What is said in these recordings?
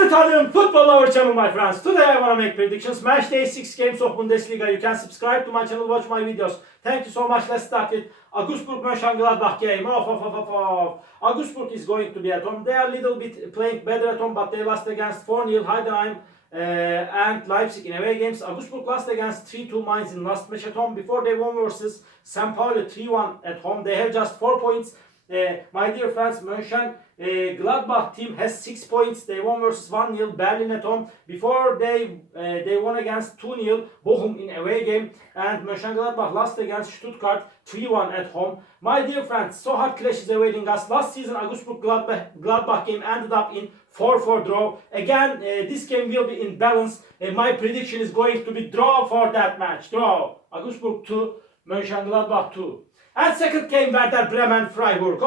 Italian football our channel, my friends. Today I want to make predictions. Match day 6 games of Bundesliga. You can subscribe to my channel, watch my videos. Thank you so much. Let's start with Augsburg Mönchengladbach game. Augsburg is going to be at home. They are a little bit playing better at home, but they lost against 4-0 Heidenheim and Leipzig in away games. Augsburg lost against 3-2 Mainz in last match at home. Before they won versus St. Pauli 3-1 at home. They have just 4 points. My dear friends, Mönchengladbach team has 6 points. They won versus 1-0 Berlin at home. Before they won against 2-0 Bochum in away game, and Mönchengladbach lost against Stuttgart 3-1 at home. My dear friends, so hard clash is awaiting us. Last season Augsburg Gladbach game ended up in 4-4 draw. Again, this game will be in balance. My prediction is going to be draw for that match. Draw. Augsburg 2, Mönchengladbach 2. And second game, Werder Bremen Freiburg.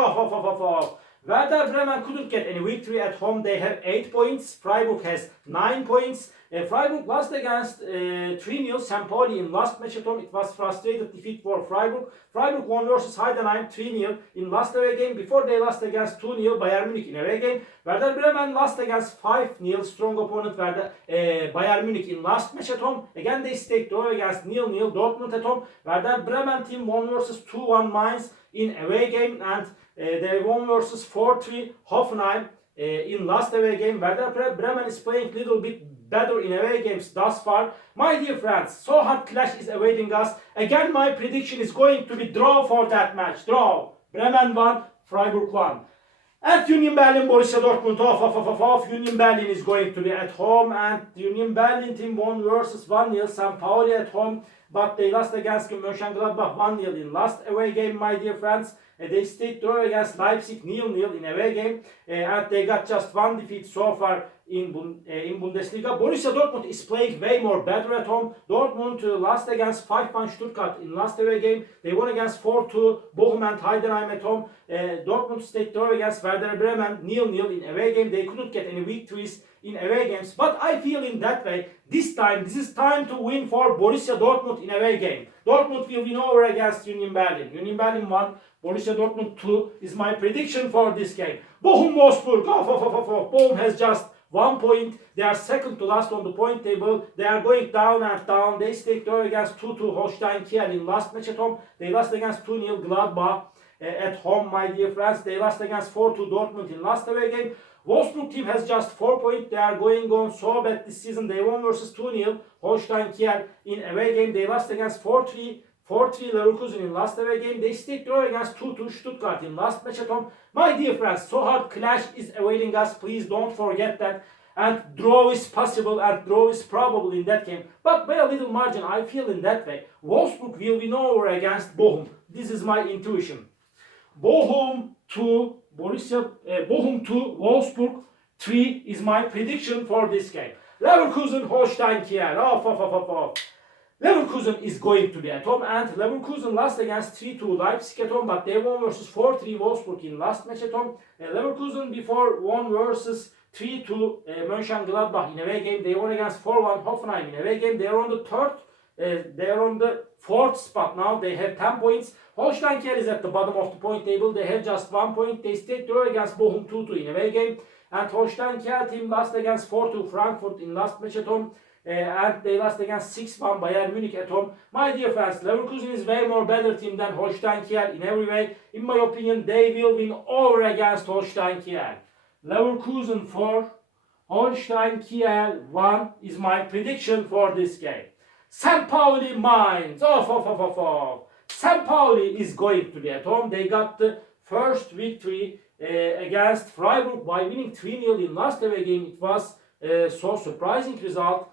Werder Bremen couldn't get any victory at home. They have 8 points. Freiburg has 9 points. Freiburg lost against 3-0 St. Pauli in last match at home. It was frustrated defeat for Freiburg. Freiburg won versus Heidenheim 3-0 in last away game. Before they lost against 2-0 Bayern Munich in away game. Werder Bremen lost against 5-0 strong opponent Bayern Munich in last match at home. Again they stayed draw against 0-0 Dortmund at home. Werder Bremen team won versus 2-1 Mainz in away game, and they won versus 4-3 Hoffenheim in last away game. Werder Bremen is playing a little bit better in away games thus far. My dear friends, so hard clash is awaiting us. Again, my prediction is going to be draw for that match. Draw. Bremen 1, Freiburg 1. At Union Berlin, Borussia Dortmund Union Berlin is going to be at home, and the Union Berlin team won versus 1-0 St. Pauli at home, but they lost against Mönchengladbach 1-0 in last away game, my dear friends. They stayed draw against Leipzig 0-0 in away game, and they got just 1 defeat so far in Bundesliga. Borussia Dortmund is playing way more better at home. Dortmund lost against 5-1 Stuttgart in last away game. They won against 4-2 Bochum and Heidenheim at home. Dortmund stayed draw against Werder Bremen 0-0 in away game. They couldn't get any victories in away games, but I feel in that way this is time to win for Borussia Dortmund in away game. Dortmund will win over against Union Berlin. Union Berlin 1, Borussia Dortmund 2 is my prediction for this game. Bochum Wolfsburg. Bochum has just 1 point. They are second to last on the point table. They are going down and down. They stayed draw against 2-2 Holstein Kiel in last match at home. They lost against 2-0 Gladbach at home, my dear friends. They lost against 4-2 Dortmund in last away game. Wolfsburg team has just 4 points. They are going on so bad this season. They won versus 2-0 Holstein Kiel in away game. They lost against 4-3 Leverkusen in last away game. They stayed draw against 2-2 Stuttgart in last match at home. My dear friends, so hard clash is awaiting us. Please don't forget that. And draw is possible and draw is probable in that game. But by a little margin, I feel in that way. Wolfsburg will win over against Bochum. This is my intuition. Bochum 2, Wolfsburg 3 is my prediction for this game. Leverkusen, Holstein Kiel. Leverkusen is going to be at home, and Leverkusen lost against 3-2 Leipzig at home, but they won versus 4-3 Wolfsburg in last match at home. Leverkusen before won versus 3-2 Mönchengladbach in away game. They won against 4-1 Hoffenheim in away game. They are on the 4th spot now. They have 10 points. Holstein Kiel is at the bottom of the point table. They have just 1 point. They stayed draw against Bochum 2-2 in away game. And Holstein Kiel team lost against 4-2 Frankfurt in last match at home. And they lost against 6-1 Bayern Munich at home. My dear friends, Leverkusen is way more better team than Holstein Kiel in every way. In my opinion, they will win over against Holstein Kiel. Leverkusen 4, Holstein Kiel 1 is my prediction for this game. St. Pauli Mainz. St. Pauli is going to be at home. They got the first victory against Freiburg by winning 3-0 in last away game. It was so surprising result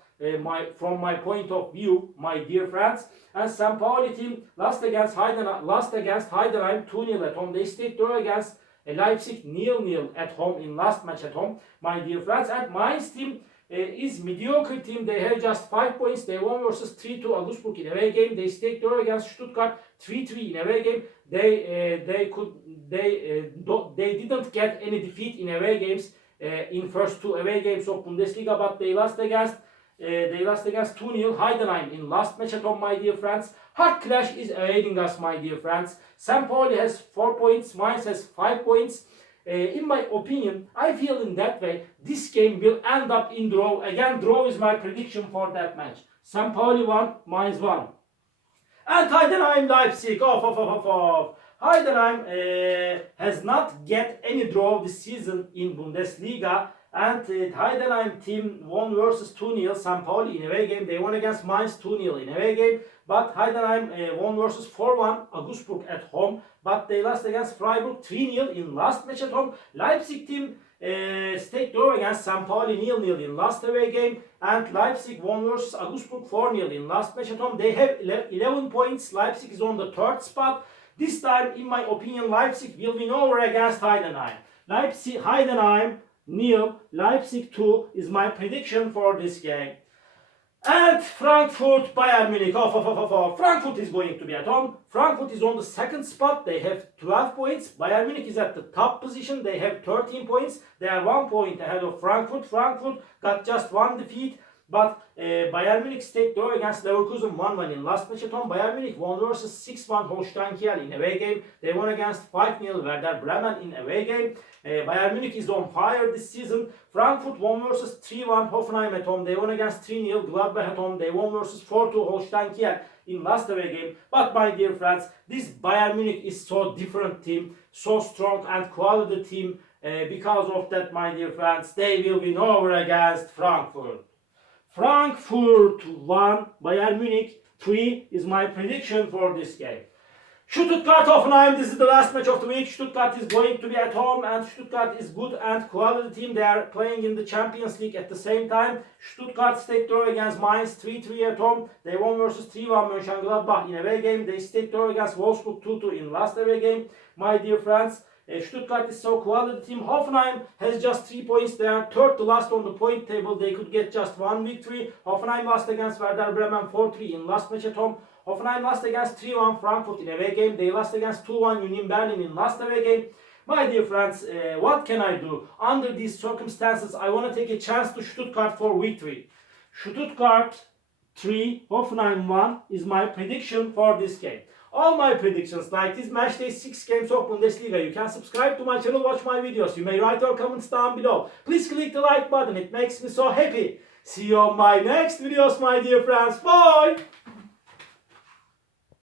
from my point of view, my dear friends. And St. Pauli team lost against Heidenheim 2-0 at home. They stayed draw against Leipzig 0-0 at home in last match at home, my dear friends. And Mainz team is mediocre team. They have just 5 points. They won versus 3-2 Augsburg in away game. They stayed draw against Stuttgart 3-3 in away game. They didn't get any defeat in away games in first 2 away games of Bundesliga, but they lost against 2-0 Heidenheim in last match at home, my dear friends. Hard clash is awaiting us, my dear friends. St. Pauli has 4 points. Mainz has 5 points. in my opinion, I feel in that way, this game will end up in draw. Again, draw is my prediction for that match. St. Pauli 1, Mainz 1. And Heidenheim Leipzig. Heidenheim has not get any draw this season in Bundesliga. And Heidenheim team won versus 2-0 St. Pauli in away game. They won against Mainz 2-0 in away game. But Heidenheim won versus 4-1 Augsburg at home. But they lost against Freiburg 3-0 in last match at home. Leipzig team stayed draw against St. Pauli 0-0 in last away game. And Leipzig won versus Augsburg 4-0 in last match at home. They have 11 points. Leipzig is on the third spot. This time, in my opinion, Leipzig will win over against Heidenheim. Heidenheim 0, Leipzig 2 is my prediction for this game. And Frankfurt, Bayern Munich. Frankfurt is going to be at home. Frankfurt is on the second spot. They have 12 points. Bayern Munich is at the top position. They have 13 points. They are 1 point ahead of Frankfurt. Frankfurt got just one defeat. But Bayern Munich stayed draw against Leverkusen 1-1 in last match at home. Bayern Munich won versus 6-1 Holstein Kiel in away game. They won against 5-0 Werder Bremen in away game. Bayern Munich is on fire this season. Frankfurt won versus 3-1 Hoffenheim at home. They won against 3-0 Gladbach at home. They won versus 4-2 Holstein Kiel in last away game. But my dear friends, this Bayern Munich is so different team, so strong and quality team. Because of that, my dear friends, they will win over against Frankfurt. Frankfurt 1, Bayern Munich 3 is my prediction for this game. Stuttgart Hoffenheim, this is the last match of the week. Stuttgart is going to be at home and Stuttgart is good and quality team. They are playing in the Champions League at the same time. Stuttgart stayed draw against Mainz 3-3 at home. They won versus 3-1 Mönchengladbach in away game. They stayed draw against Wolfsburg 2-2 in last away game. My dear friends, Stuttgart is so quality team. Hoffenheim has just 3 points. They are third to last on the point table. They could get just one victory. Hoffenheim lost against Werder Bremen 4-3 in last match at home. Hoffenheim lost against 3-1 Frankfurt in away game. They lost against 2-1 Union Berlin in last away game. My dear friends, what can I do? Under these circumstances, I want to take a chance to Stuttgart for victory. Stuttgart 3, Hoffenheim 1 is my prediction for this game. All my predictions like this match day 6 games of Bundesliga. You can subscribe to my channel, watch my videos. You may write your comments down below. Please click the like button. It makes me so happy. See you on my next videos, my dear friends. Bye!